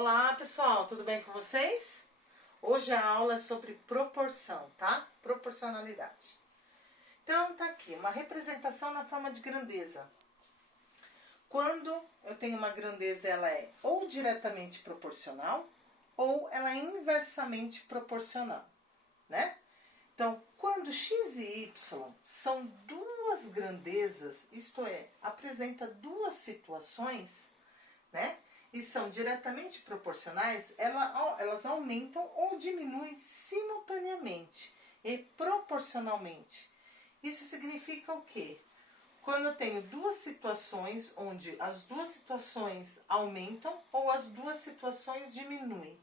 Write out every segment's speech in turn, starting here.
Olá pessoal, tudo bem com vocês? Hoje a aula é sobre proporção, tá? Proporcionalidade. Então tá aqui, uma representação na forma de grandeza. Quando eu tenho uma grandeza, ela é ou diretamente proporcional ou ela é inversamente proporcional, né? Então, quando x e y são duas grandezas, isto é, apresenta duas situações, né? E são diretamente proporcionais, elas aumentam ou diminuem simultaneamente e proporcionalmente. Isso significa o quê? Quando eu tenho duas situações onde as duas situações aumentam ou as duas situações diminuem.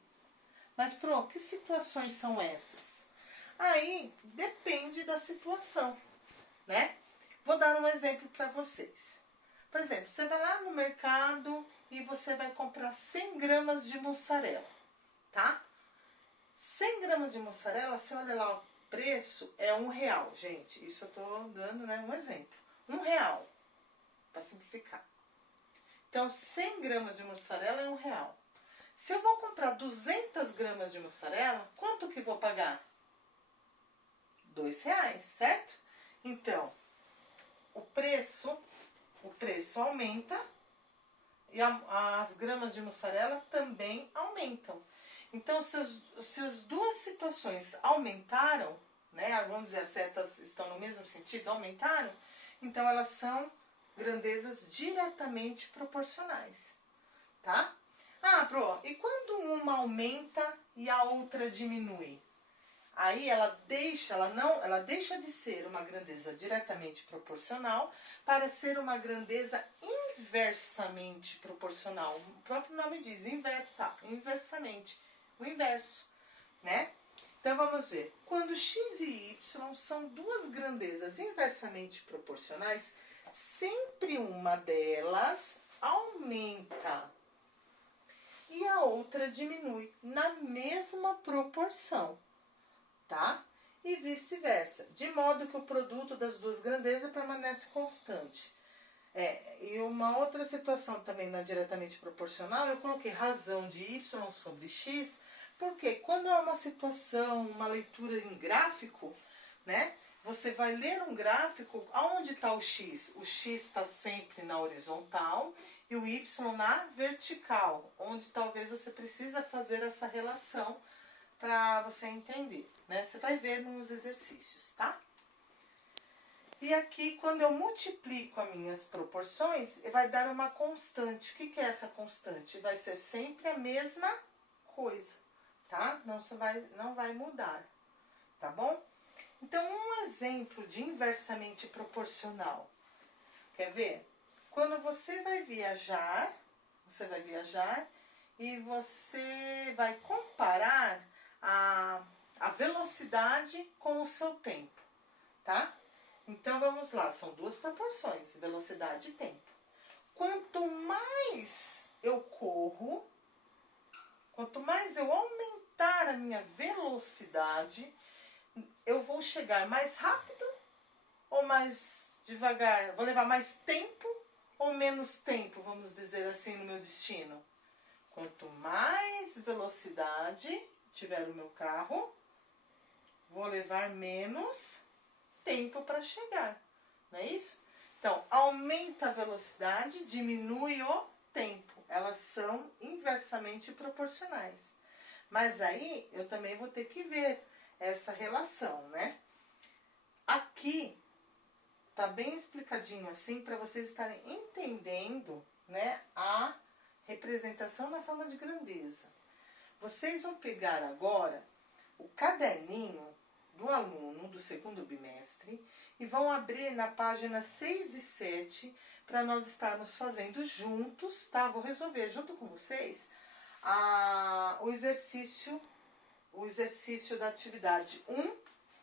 Mas, que situações são essas? Aí depende da situação, né? Vou dar um exemplo para vocês. Por exemplo, você vai lá no mercado e você vai comprar 100 gramas de mussarela, tá? 100 gramas de mussarela, você olha lá o preço, é R$1, gente. Isso eu tô dando, né, um exemplo. R$1, para simplificar. Então, 100 gramas de mussarela é R$1. Se eu vou comprar 200 gramas de mussarela, quanto que vou pagar? R$2, certo? Então, o preço aumenta e as gramas de mussarela também aumentam. Então, se as duas situações aumentaram, né, vamos dizer, as setas estão no mesmo sentido, aumentaram, então elas são grandezas diretamente proporcionais, tá? E quando uma aumenta e a outra diminui? Aí ela deixa de ser uma grandeza diretamente proporcional para ser uma grandeza inversamente proporcional. O próprio nome diz, inversamente, o inverso, né? Então vamos ver, quando x e y são duas grandezas inversamente proporcionais, sempre uma delas aumenta e a outra diminui na mesma proporção, tá? E vice-versa, de modo que o produto das duas grandezas permanece constante. E uma outra situação também não diretamente proporcional, eu coloquei razão de y sobre x, porque quando é uma situação, uma leitura em gráfico, né? Você vai ler um gráfico, aonde está o x? O x está sempre na horizontal e o y na vertical, onde talvez você precisa fazer essa relação para você entender, né? Você vai ver nos exercícios, tá? E aqui, quando eu multiplico as minhas proporções, vai dar uma constante. O que é essa constante? Vai ser sempre a mesma coisa, tá? Não vai mudar, tá bom? Então, um exemplo de inversamente proporcional. Quer ver? Quando você vai viajar e você vai comparar a velocidade com o seu tempo, tá? Então, vamos lá, são duas proporções, velocidade e tempo. Quanto mais eu corro, quanto mais eu aumentar a minha velocidade, eu vou chegar mais rápido ou mais devagar? Vou levar mais tempo ou menos tempo, vamos dizer assim, no meu destino? Quanto mais velocidade tiver o meu carro, vou levar menos tempo para chegar, não é isso? Então, aumenta a velocidade, diminui o tempo. Elas são inversamente proporcionais. Mas aí, eu também vou ter que ver essa relação, né? Aqui, tá bem explicadinho assim, para vocês estarem entendendo, né, a representação na forma de grandeza. Vocês vão pegar agora o caderninho do aluno do segundo bimestre e vão abrir na página 6 e 7 para nós estarmos fazendo juntos, tá? Vou resolver junto com vocês o exercício da atividade 1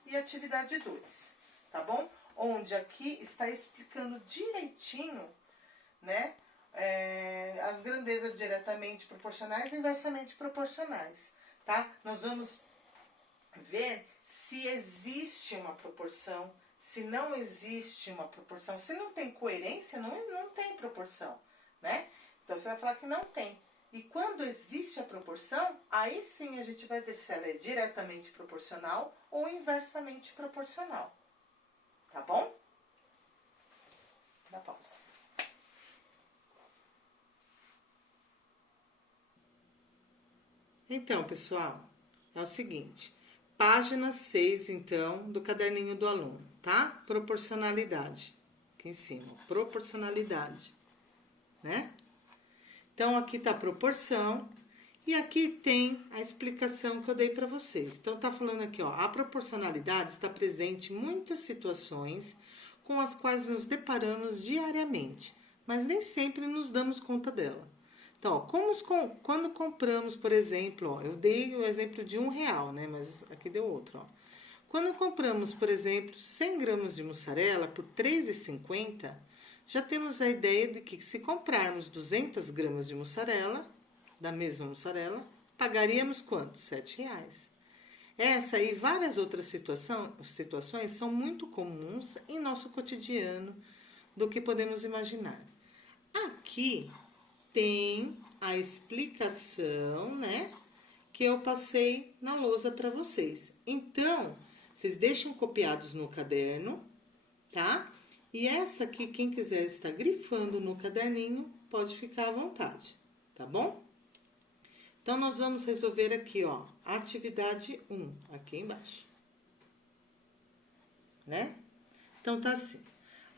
e atividade 2, tá bom? Onde aqui está explicando direitinho, né, as grandezas diretamente proporcionais e inversamente proporcionais, tá? Nós vamos ver se existe uma proporção, se não existe uma proporção. Se não tem coerência, não tem proporção, né? Então, você vai falar que não tem. E quando existe a proporção, aí sim a gente vai ver se ela é diretamente proporcional ou inversamente proporcional. Tá bom? Dá pausa. Então, pessoal, é o seguinte. Página 6, então, do caderninho do aluno, tá? Proporcionalidade. Aqui em cima, proporcionalidade, né? Então, aqui tá a proporção e aqui tem a explicação que eu dei para vocês. Então, tá falando aqui, ó, a proporcionalidade está presente em muitas situações com as quais nos deparamos diariamente, mas nem sempre nos damos conta dela. Então, ó, quando compramos, por exemplo, ó, eu dei o exemplo de R$1, né? Mas aqui deu outro, ó. Quando compramos, por exemplo, 100 gramas de mussarela por R$3,50, já temos a ideia de que se comprarmos 200 gramas de mussarela, da mesma mussarela, pagaríamos quanto? R$7. Essa e várias outras situações são muito comuns em nosso cotidiano do que podemos imaginar. Aqui tem a explicação, né, que eu passei na lousa para vocês. Então, vocês deixam copiados no caderno, tá? E essa aqui, quem quiser estar grifando no caderninho, pode ficar à vontade, tá bom? Então, nós vamos resolver aqui, ó, atividade 1, aqui embaixo. Né? Então, tá assim.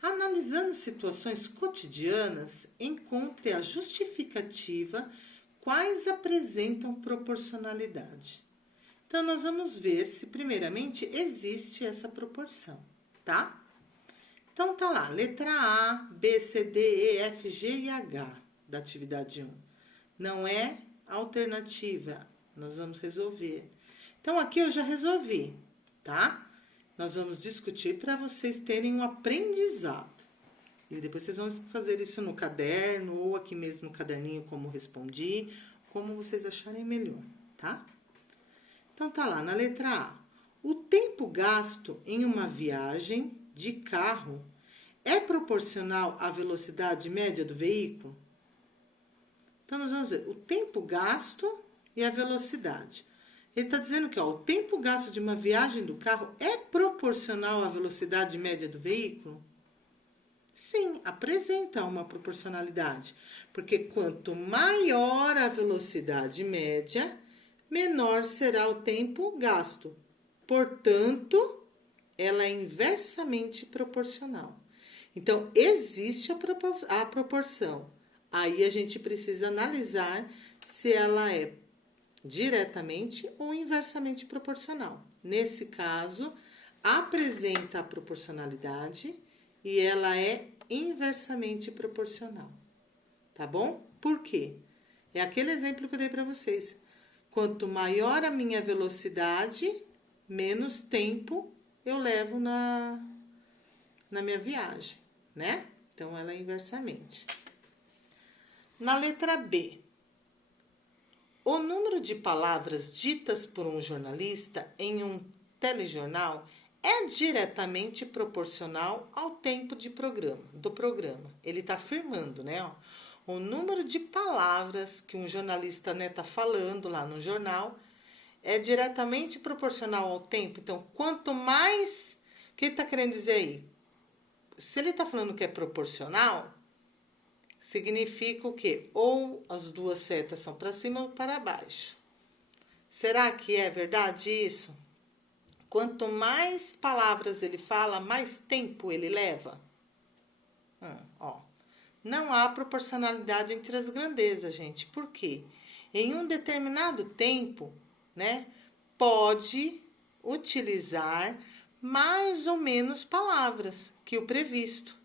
Analisando situações cotidianas, encontre a justificativa quais apresentam proporcionalidade. Então, nós vamos ver se, primeiramente, existe essa proporção, tá? Então, tá lá, letra A, B, C, D, E, F, G e H da atividade 1. Não é alternativa, nós vamos resolver. Então, aqui eu já resolvi, tá? Nós vamos discutir para vocês terem um aprendizado. E depois vocês vão fazer isso no caderno ou aqui mesmo no caderninho, como respondi, como vocês acharem melhor, tá? Então, tá lá, na letra A. O tempo gasto em uma viagem de carro é proporcional à velocidade média do veículo? Então, nós vamos ver o tempo gasto e a velocidade. Ele está dizendo que ó, o tempo gasto de uma viagem do carro é proporcional à velocidade média do veículo? Sim, apresenta uma proporcionalidade. Porque quanto maior a velocidade média, menor será o tempo gasto. Portanto, ela é inversamente proporcional. Então, existe a proporção. Aí a gente precisa analisar se ela é diretamente ou inversamente proporcional. Nesse caso, apresenta a proporcionalidade e ela é inversamente proporcional. Tá bom? Por quê? É aquele exemplo que eu dei para vocês. Quanto maior a minha velocidade, menos tempo eu levo na minha viagem, né? Então, ela é inversamente. Na letra B, o número de palavras ditas por um jornalista em um telejornal é diretamente proporcional ao tempo do programa. Ele está afirmando, né? Ó, o número de palavras que um jornalista está falando lá no jornal é diretamente proporcional ao tempo. Então, quanto mais... O que ele está querendo dizer aí? Se ele está falando que é proporcional, significa o quê? Ou as duas setas são para cima ou para baixo. Será que é verdade isso? Quanto mais palavras ele fala, mais tempo ele leva? Ó. Não há proporcionalidade entre as grandezas, gente. Por quê? Em um determinado tempo, né, pode utilizar mais ou menos palavras que o previsto,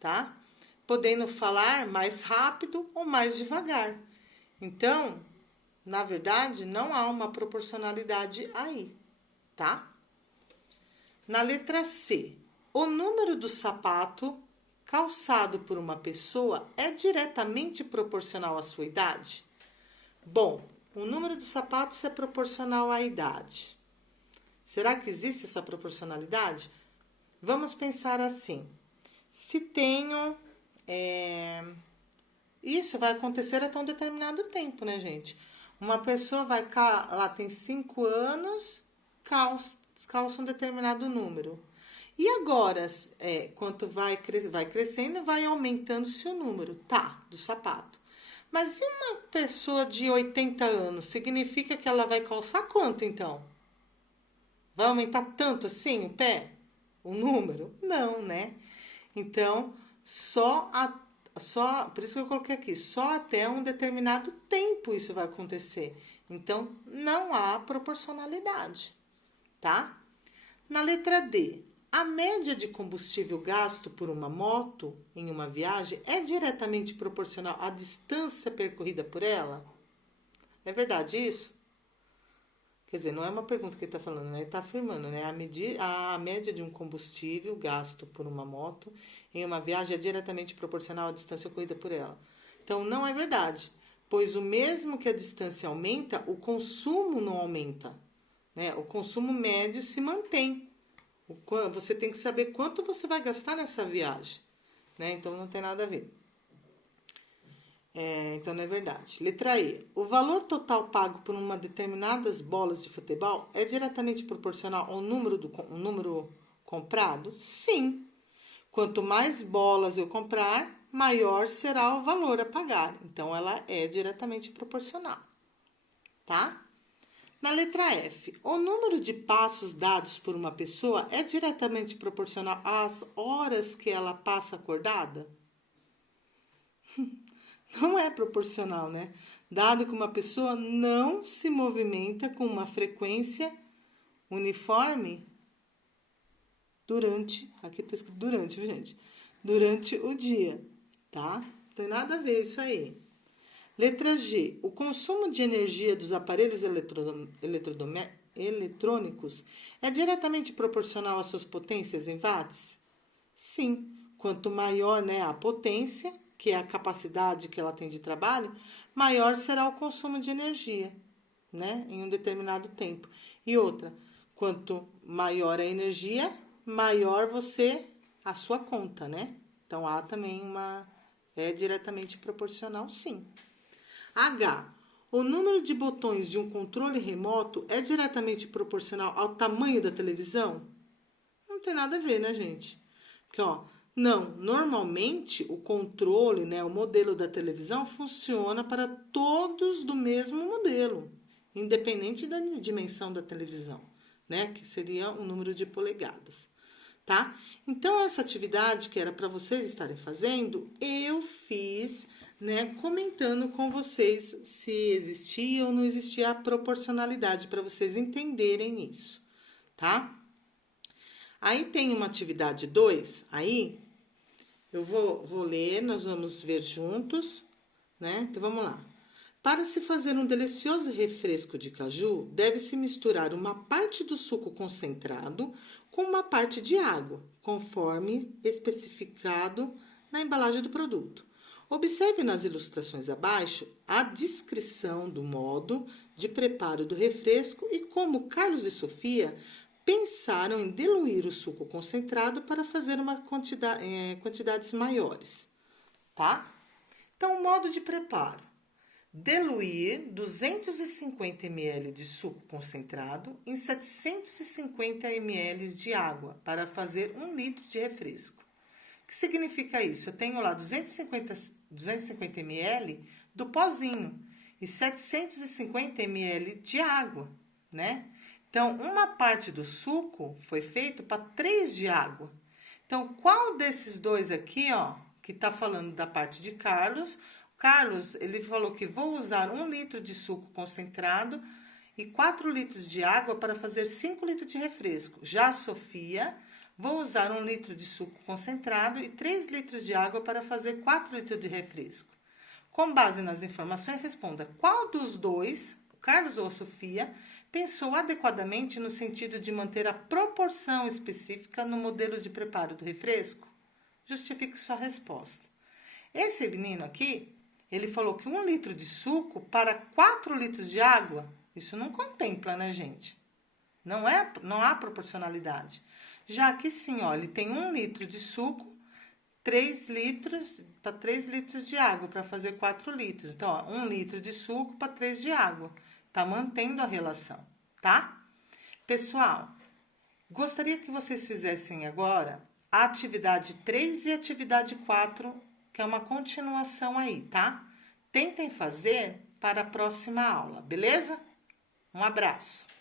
tá? Podendo falar mais rápido ou mais devagar. Então, na verdade, não há uma proporcionalidade aí, tá? Na letra C, o número do sapato calçado por uma pessoa é diretamente proporcional à sua idade? Bom, o número de sapatos é proporcional à idade. Será que existe essa proporcionalidade? Vamos pensar assim. Se tenho... isso vai acontecer até um determinado tempo, né, gente? Uma pessoa lá tem 5 anos, calça um determinado número. E agora, quanto vai crescendo, vai aumentando-se o número, do sapato. Mas e uma pessoa de 80 anos? Significa que ela vai calçar quanto, então? Vai aumentar tanto assim o pé? O número? Não, né? Então, por isso que eu coloquei aqui, só até um determinado tempo isso vai acontecer. Então, não há proporcionalidade, tá? Na letra D, a média de combustível gasto por uma moto em uma viagem é diretamente proporcional à distância percorrida por ela? É verdade isso? Quer dizer, não é uma pergunta que ele está falando, né? Ele está afirmando, né? A média de um combustível gasto por uma moto em uma viagem é diretamente proporcional à distância corrida por ela. Então, não é verdade, pois o mesmo que a distância aumenta, o consumo não aumenta, né? O consumo médio se mantém. Você tem que saber quanto você vai gastar nessa viagem, né? Então, não tem nada a ver. Então, não é verdade. Letra E. O valor total pago por uma determinadas bolas de futebol é diretamente proporcional ao número comprado? Sim. Quanto mais bolas eu comprar, maior será o valor a pagar. Então, ela é diretamente proporcional. Tá? Na letra F. O número de passos dados por uma pessoa é diretamente proporcional às horas que ela passa acordada? Não é proporcional, né? Dado que uma pessoa não se movimenta com uma frequência uniforme aqui tá escrito durante, gente? Durante o dia, tá? Não tem nada a ver isso aí. Letra G. O consumo de energia dos aparelhos eletrônicos é diretamente proporcional às suas potências em watts? Sim. Quanto maior, né, a potência, que é a capacidade que ela tem de trabalho, maior será o consumo de energia, né, em um determinado tempo. E outra, quanto maior a energia, maior a sua conta, né? Então, há também é diretamente proporcional, sim. H. O número de botões de um controle remoto é diretamente proporcional ao tamanho da televisão? Não tem nada a ver, né, gente? Porque, normalmente o controle, né, o modelo da televisão funciona para todos do mesmo modelo, independente da dimensão da televisão, né, que seria o número de polegadas, tá? Então, essa atividade que era para vocês estarem fazendo, eu fiz, né, comentando com vocês se existia ou não existia a proporcionalidade, para vocês entenderem isso, tá? Aí tem uma atividade 2, aí eu vou ler, nós vamos ver juntos, né? Então, vamos lá. Para se fazer um delicioso refresco de caju, deve-se misturar uma parte do suco concentrado com uma parte de água, conforme especificado na embalagem do produto. Observe nas ilustrações abaixo a descrição do modo de preparo do refresco e como Carlos e Sofia pensaram em diluir o suco concentrado para fazer quantidades maiores, tá? Então, o modo de preparo. Diluir 250 ml de suco concentrado em 750 ml de água para fazer 1 litro de refresco. O que significa isso? Eu tenho lá 250 ml do pozinho e 750 ml de água, né? Então, uma parte do suco foi feito para 3 de água. Então, qual desses dois aqui, que está falando da parte de Carlos? Carlos, ele falou que vou usar 1 litro de suco concentrado e 4 litros de água para fazer 5 litros de refresco. Já a Sofia, vou usar 1 litro de suco concentrado e 3 litros de água para fazer 4 litros de refresco. Com base nas informações, responda qual dos dois, o Carlos ou a Sofia, pensou adequadamente no sentido de manter a proporção específica no modelo de preparo do refresco? Justifique sua resposta. Esse menino aqui, ele falou que 1 litro de suco para 4 litros de água, isso não contempla, né, gente? Não há proporcionalidade. Já que sim, ele tem 1 litro de suco, 3 litros para 3 litros de água para fazer 4 litros. Então, ó, 1 litro de suco para 3 de água. Tá mantendo a relação, tá? Pessoal, gostaria que vocês fizessem agora a atividade 3 e a atividade 4, que é uma continuação aí, tá? Tentem fazer para a próxima aula, beleza? Um abraço!